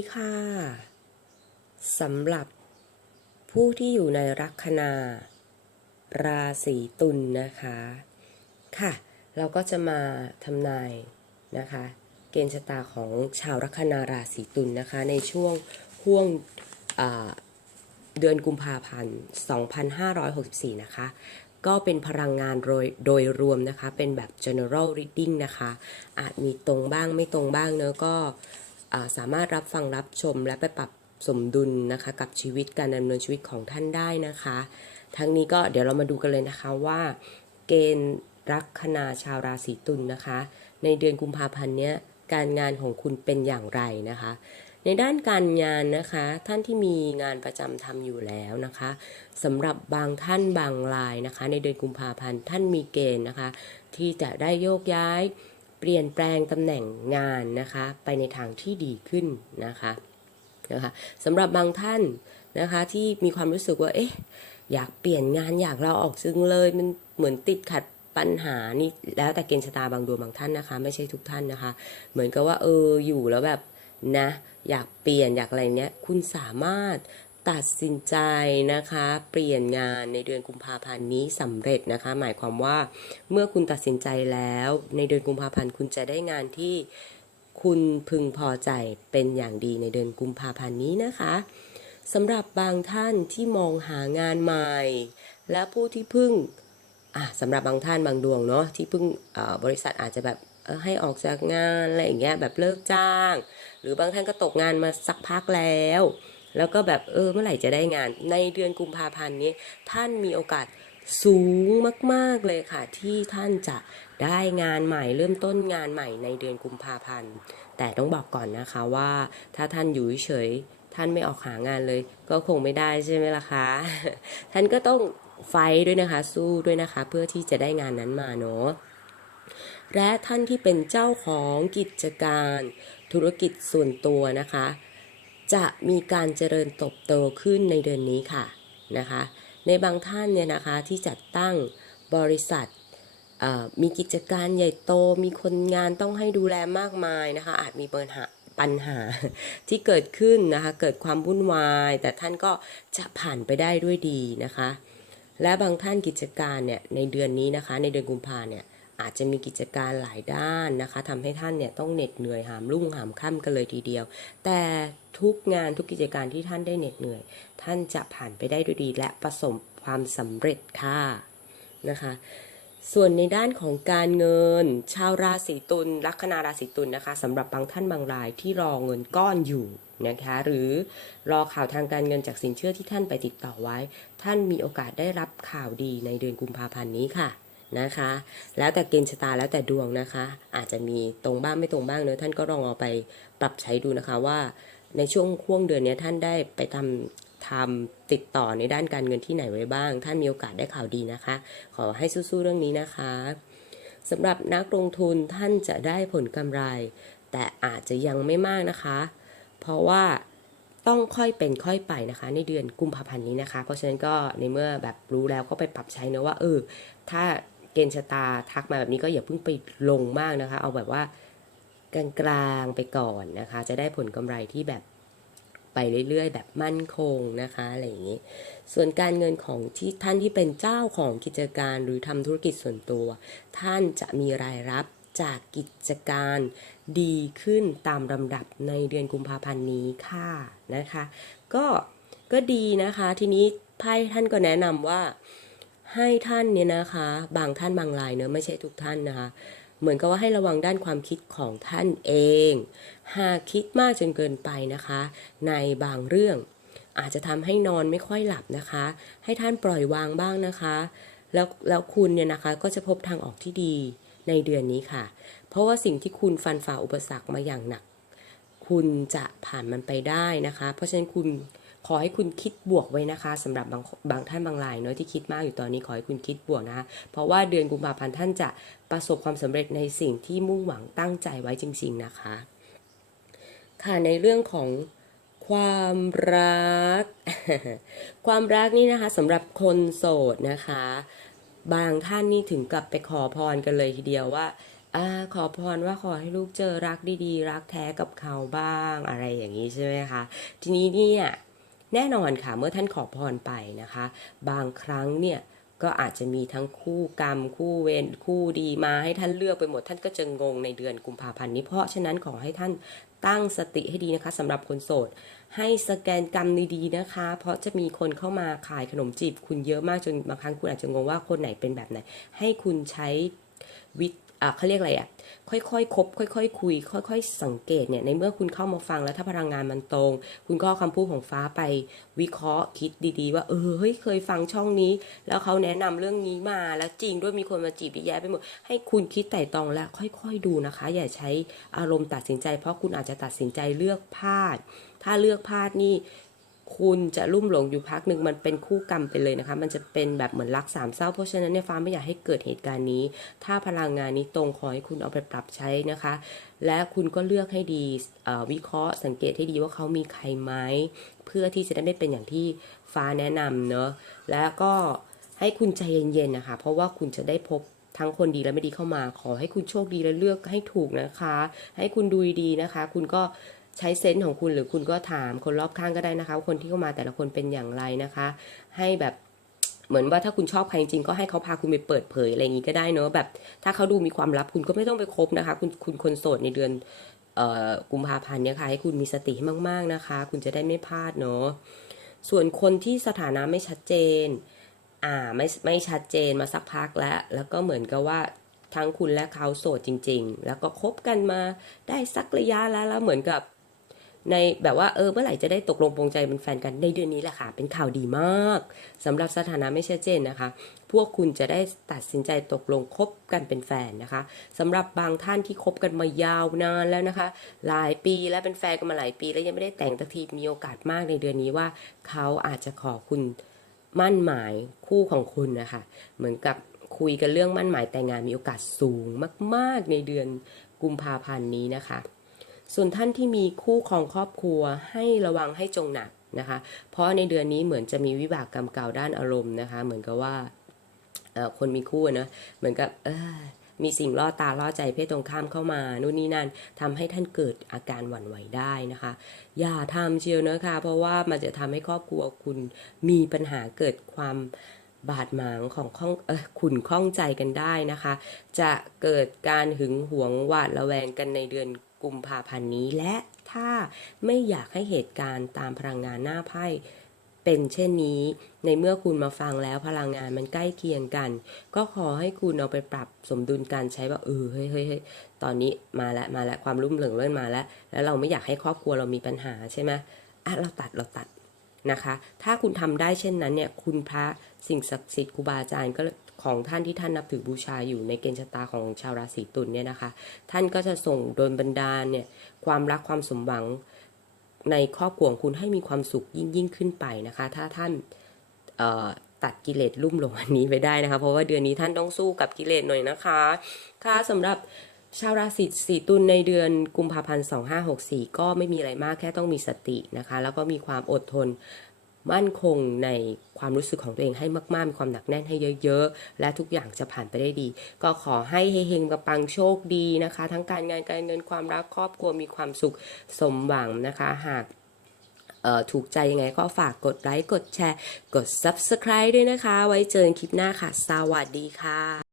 ดีค่ะสำหรับผู้ที่อยู่ในลัคนา ราศีตุลนะคะ ค่ะ เราก็จะมาทำนายนะคะ เกณฑ์ชะตาของชาวลัคนาราศีตุลนะคะ ในช่วงห่วงเดือนกุมภาพันธ์ 2564 นะคะ ก็เป็นพลังงานโดยโดยรวมนะคะ เป็นแบบ general reading นะคะ อาจมีตรงบ้างไม่ตรงบ้างเนอะก็ สามารถรับฟังรับชมและไปปรับสมดุลนะคะกับชีวิตการดำเนินชีวิตของท่านได้นะคะ ทั้งนี้ก็เดี๋ยวเรามาดูกันเลยนะคะว่า เกณฑ์ลัคนาชาวราศีตุลนะคะ ในเดือนกุมภาพันธ์เนี้ยการงานของคุณเป็นอย่างไรนะคะ ในด้านการงานนะคะ ท่านที่มีงานประจำทำอยู่แล้วนะคะสำหรับบางท่านบางรายนะคะ ในเดือนกุมภาพันธ์ท่านมีเกณฑ์นะคะ ที่จะได้โยกย้าย เปลี่ยนแปลงตำแหน่งงานนะคะไปในทางที่ดีขึ้นนะคะนะคะสำหรับบางท่านนะคะที่มีความรู้สึกว่าเอ๊ะอยากเปลี่ยนงานอยากเราออกซึ่งเลยมันเหมือนติดขัดปัญหานี่แล้วแต่เกณฑ์ชะตาบางดวงบางท่านนะคะ ไม่ใช่ทุกท่านนะคะ เหมือนกับว่าเอออยู่แล้วแบบนะ อยากเปลี่ยนอยากอะไรเนี้ยคุณสามารถ ตัดสินใจนะคะ เปลี่ยนงานในเดือนกุมภาพันธ์นี้สำเร็จนะคะ หมายความว่าเมื่อคุณตัดสินใจแล้ว ในเดือนกุมภาพันธ์คุณจะได้งานที่คุณพึงพอใจเป็นอย่างดีในเดือนกุมภาพันธ์นี้นะคะสำหรับบางท่านที่มองหางานใหม่ และผู้ที่เพึ่งอะสำหรับบางท่านบางดวงเนาะที่เพึ่งบริษัทอาจจะแบบให้ออกจากงานอะไรอย่างเงี้ยแบบเลิกจ้าง หรือบางท่านก็ตกงานมาสักพักแล้ว แล้วก็แบบเออเมื่อไหร่จะได้งาน ในเดือนกุมภาพันธ์นี้ ท่านมีโอกาสสูงมาก ๆ เลยค่ะ ที่ท่านจะได้งานใหม่เริ่มต้นงานใหม่ในเดือนกุมภาพันธ์ แต่ต้องบอกก่อนนะคะว่า ถ้าท่านอยู่เฉยๆท่านไม่ออกหางานเลย ก็คงไม่ได้ใช่ไหมล่ะคะท่านก็ต้องไฟด้วยนะคะสู้ด้วยนะคะ เพื่อที่จะได้งานนั้นมาเนาะและท่านที่เป็นเจ้าของกิจการธุรกิจส่วนตัวนะคะ จะมีการเจริญตบโตขึ้นในเดือนนี้ค่ะนะคะ ในบางท่านเนี่ยนะคะที่จัดตั้งบริษัทมีกิจการใหญ่โตมีคนงานต้องให้ดูแลมากมายนะคะ อาจมีปัญหาปัญหาที่เกิดขึ้นนะคะ เกิดความวุ่นวาย แต่ท่านก็จะผ่านไปได้ด้วยดีนะคะ และบางท่านกิจการเนี่ยในเดือนนี้นะคะ ในเดือนกุมภาเนี่ย อาจจะมีกิจการหลายด้านนะคะทำให้ท่านเนี่ยต้องเหน็ดเหนื่อยหามรุ่งหามค่ำกันเลยทีเดียว แต่ทุกงานทุกกิจการที่ท่านได้เหน็ดเหนื่อย ท่านจะผ่านไปได้ด้วยดี และประสบความสำเร็จค่ะนะคะส่วนในด้านของการเงิน ชาวราศีตุลลัคนาราศีตุลนะคะสำหรับบางท่านบางรายที่รอเงินก้อนอยู่นะคะหรือรอข่าวทางการเงินจากสินเชื่อที่ท่านไปติดต่อไว้ ท่านมีโอกาสได้รับข่าวดีในเดือนกุมภาพันธ์นี้ค่ะ นะคะ แล้วแต่เกณฑ์ชะตาแล้วแต่ดวงนะคะ อาจจะมีตรงบ้างไม่ตรงบ้างเนอะท่านก็ลองเอาไปปรับใช้ดูนะคะว่า ในช่วงห่วงเดือนนี้ท่านได้ไปทำทำติดต่อในด้านการเงินที่ไหนไว้บ้าง ท่านมีโอกาสได้ข่าวดีนะคะ ขอให้สู้ๆเรื่องนี้นะคะสำหรับนักลงทุนท่านจะได้ผลกำไร แต่อาจจะยังไม่มากนะคะ เพราะว่าต้องค่อยเป็นค่อยไปนะคะ ในเดือนกุมภาพันธ์นี้นะคะ เพราะฉะนั้นก็ในเมื่อแบบรู้แล้วก็ไปปรับใช้นะว่าเออถ้า เกณฑ์ชะตาทักมาแบบนี้ก็อย่าเพิ่งไปลงมากนะคะ เอาแบบว่ากลางๆไปก่อนนะคะ จะได้ผลกำไรที่แบบไปเรื่อยๆ แบบมั่นคงนะคะอะไรอย่างนี้ ส่วนการเงินของที่ท่านที่เป็นเจ้าของกิจการหรือทำธุรกิจส่วนตัว ท่านจะมีรายรับจากกิจการดีขึ้นตามลำดับในเดือนกุมภาพันธ์นี้ค่ะนะคะ ก็ก็ดีนะคะ ทีนี้ไพ่ท่านก็แนะนำว่า ให้ท่านเนี่ยนะคะ บางท่านบางรายเนอะไม่ใช่ทุกท่านนะคะ เหมือนกับว่าให้ระวังด้านความคิดของท่านเอง หากคิดมากจนเกินไปนะคะ ในบางเรื่อง อาจจะทำให้นอนไม่ค่อยหลับนะคะ ให้ท่านปล่อยวางบ้างนะคะ แล้วแล้วคุณเนี่ยนะคะก็จะพบทางออกที่ดีในเดือนนี้ค่ะ เพราะว่าสิ่งที่คุณฟันฝ่าอุปสรรคมาอย่างหนัก คุณจะผ่านมันไปได้นะคะ เพราะฉะนั้นคุณ ขอให้คุณคิดบวกไว้นะคะสำหรับบางบางท่านบางรายเนาะที่คิดมากอยู่ตอนนี้ขอให้คุณคิดบวกนะคะเพราะว่าเดือนกุมภาพันธ์ท่านจะประสบความสำเร็จในสิ่งที่มุ่งหวังตั้งใจไว้จริง ๆนะคะ ค่ะในเรื่องของความรัก ความรักนี่นะคะสำหรับคนโสดนะคะ บางท่านนี่ถึงกับไปขอพรกันเลยทีเดียวว่าอ่าขอพรว่าขอให้ลูกเจอรักดีๆ รักแท้กับเขาบ้างอะไรอย่างนี้ใช่ไหมคะ ทีนี้เนี่ย แน่นอนค่ะเมื่อท่านขอพรไปนะคะ บางครั้งเนี่ยก็อาจจะมีทั้งคู่กรรม คู่เวรคู่ดีมาให้ท่านเลือกไปหมดท่านก็จะงงในเดือนกุมภาพันธ์นี้เพราะฉะนั้นขอให้ท่านตั้งสติให้ดีนะคะสำหรับคนโสด ให้สแกนกรรมดีๆนะคะ เพราะจะมีคนเข้ามาขายขนมจีบคุณเยอะมากจนบางครั้งคุณอาจจะงงว่าคนไหนเป็นแบบไหน ให้คุณใช้วิ เขาเรียกอะไรอะค่อยๆคบค่อยๆคุย ค่อยๆ สังเกตเนี่ยในเมื่อคุณเข้ามาฟังแล้วถ้าพลังงานมันตรง คุณก็เอาคำพูดของฟ้าไปวิเคราะห์คิดดีๆ ว่าเออเฮ้ยเคยฟังช่องนี้ แล้วเขาแนะนำเรื่องนี้มาแล้วจริงด้วยมีคนมาจีบแยะไปหมดให้คุณคิดไต่ตองแล้วค่อยๆดูนะคะ อย่าใช้อารมณ์ตัดสินใจ เพราะคุณอาจจะตัดสินใจเลือกพลาด ถ้าเลือกพลาดนี่ คุณจะลุ่มหลงอยู่พักหนึ่งมันเป็นคู่กรรมไปเลยนะคะ มันจะเป็นแบบเหมือนรักสามเศร้า เพราะฉะนั้นเนี่ยฟ้าไม่อยากให้เกิดเหตุการณ์นี้ ถ้าพลังงานนี้ตรงขอให้คุณเอาไปปรับใช้นะคะ และคุณก็เลือกให้ดีวิเคราะห์สังเกตให้ดีว่าเขามีใครไหมเพื่อที่จะได้ไม่เป็นอย่างที่ฟ้าแนะนำเนอะแล้วก็ให้คุณใจเย็นๆนะคะ เพราะว่าคุณจะได้พบทั้งคนดีและไม่ดีเข้ามา ขอให้คุณโชคดีและเลือกให้ถูกนะคะ ให้คุณดูดีนะคะ คุณก็ ใช้เซนส์ของคุณหรือคุณก็ถามคนรอบข้างก็ได้นะคะคนที่เข้ามาแต่ละคนเป็นอย่างไรนะคะ ให้แบบเหมือนว่าถ้าคุณชอบใครจริงๆก็ให้เขาพาคุณไปเปิดเผยอะไรอย่างนี้ก็ได้เนอะแบบ ถ้าเขาดูมีความลับคุณก็ไม่ต้องไปคบนะคะ คุณคุณคนโสดในเดือนเอ่อกุมภาพันธ์เนี่ยค่ะให้คุณมีสติมากๆนะคะ คุณจะได้ไม่พลาดเนาะส่วนคนที่สถานะไม่ชัดเจน อ่าไม่ไม่ชัดเจนมาสักพักแล้ว แล้วก็เหมือนกับว่าทั้งคุณและเขาโสดจริง ๆ แล้วก็คบกันมาได้สักระยะแล้วแล้วเหมือนกับ ในแบบว่าเออเมื่อไหร่จะได้ตกลงปรงใจเป็นแฟนกันในเดือนนี้แหละค่ะ เป็นข่าวดีมากสำหรับสถานะไม่ชัดเจนนะคะ พวกคุณจะได้ตัดสินใจตกลงคบกันเป็นแฟนนะคะสำหรับบางท่านที่คบกันมายาวนานแล้วนะคะ หลายปีแล้วเป็นแฟนกันมาหลายปี แล้วยังไม่ได้แต่งสักทีมีโอกาสมากในเดือนนี้ว่า เขาอาจจะขอคุณมั่นหมายคู่ของคุณนะคะเหมือนกับคุยกันเรื่องมั่นหมายแต่งงานมีโอกาสสูงมาก ๆ ในเดือนกุมภาพันธ์นี้นะคะ ส่วนท่านที่มีคู่ครองครอบครัวให้ระวังให้จงหนักนะคะ เพราะในเดือนนี้เหมือนจะมีวิบากกรรมเก่าด้านอารมณ์นะคะ เหมือนกับว่าคนมีคู่นะเหมือนกับมีสิ่งล่อตาล่อใจเพศตรงข้ามเข้ามานู่นนี่นั่นทำให้ท่านเกิดอาการหวั่นไหวได้นะคะ อย่าทำเชียวนะคะ เพราะว่ามันจะทำให้ครอบครัวคุณมีปัญหาเกิดความบาดหมางของข้องเออขุนข้องใจกันได้นะคะ จะเกิดการหึงหวงหวาดระแวงกันในเดือน กุมภาพันธ์นี้และถ้าไม่อยากให้เหตุการณ์ตามพลังงานหน้าไพ่เป็นเช่นนี้ ในเมื่อคุณมาฟังแล้วพลังงานมันใกล้เคียงกัน ก็ขอให้คุณเอาไปปรับสมดุลการใช้ว่าเออเฮ้ยเฮ้ยเฮ้ยตอนนี้มาแล้วมาแล้วความรุ่มเหลิงเริ่มมาแล้ว แล้วเราไม่อยากให้ครอบครัวเรามีปัญหาใช่ไหมอะเราตัดเราตัด นะคะ ถ้าคุณทำได้เช่นนั้นเนี่ย คุณพระสิ่งศักดิ์สิทธิ์ครูบาอาจารย์ก็ของท่านที่ท่านนับถือบูชาอยู่ในเกณฑ์ชะตาของชาวราศีตุลเนี่ยนะคะ ท่านก็จะส่งโดนบันดาลเนี่ยความรักความสมหวังในครอบครัวของคุณให้มีความสุขยิ่งยิ่งขึ้นไปนะคะ ถ้าท่านตัดกิเลสลุ่มหลงอันนี้ไปได้นะคะ เพราะว่าเดือนนี้ท่านต้องสู้กับกิเลสหน่อยนะคะ ค่ะสำหรับ ชาวราศีสีตุลในเดือนกุมภาพันธ์ 2564 ก็ไม่มีอะไรมากแค่ต้องมีสตินะคะ แล้วก็มีความอดทนมั่นคงในความรู้สึกของตัวเองให้มากๆ มีความหนักแน่นให้เยอะๆ และทุกอย่างจะผ่านไปได้ดี ก็ขอให้เฮงๆกับปังโชคดีนะคะ ทั้งการงานการเงินความรักครอบครัวมีความสุขสมหวังนะคะ หากถูกใจยังไงก็ฝากกดไลค์กดแชร์ กด Subscribe ด้วยนะคะ ไว้เจอกันคลิปหน้าค่ะ สวัสดีค่ะ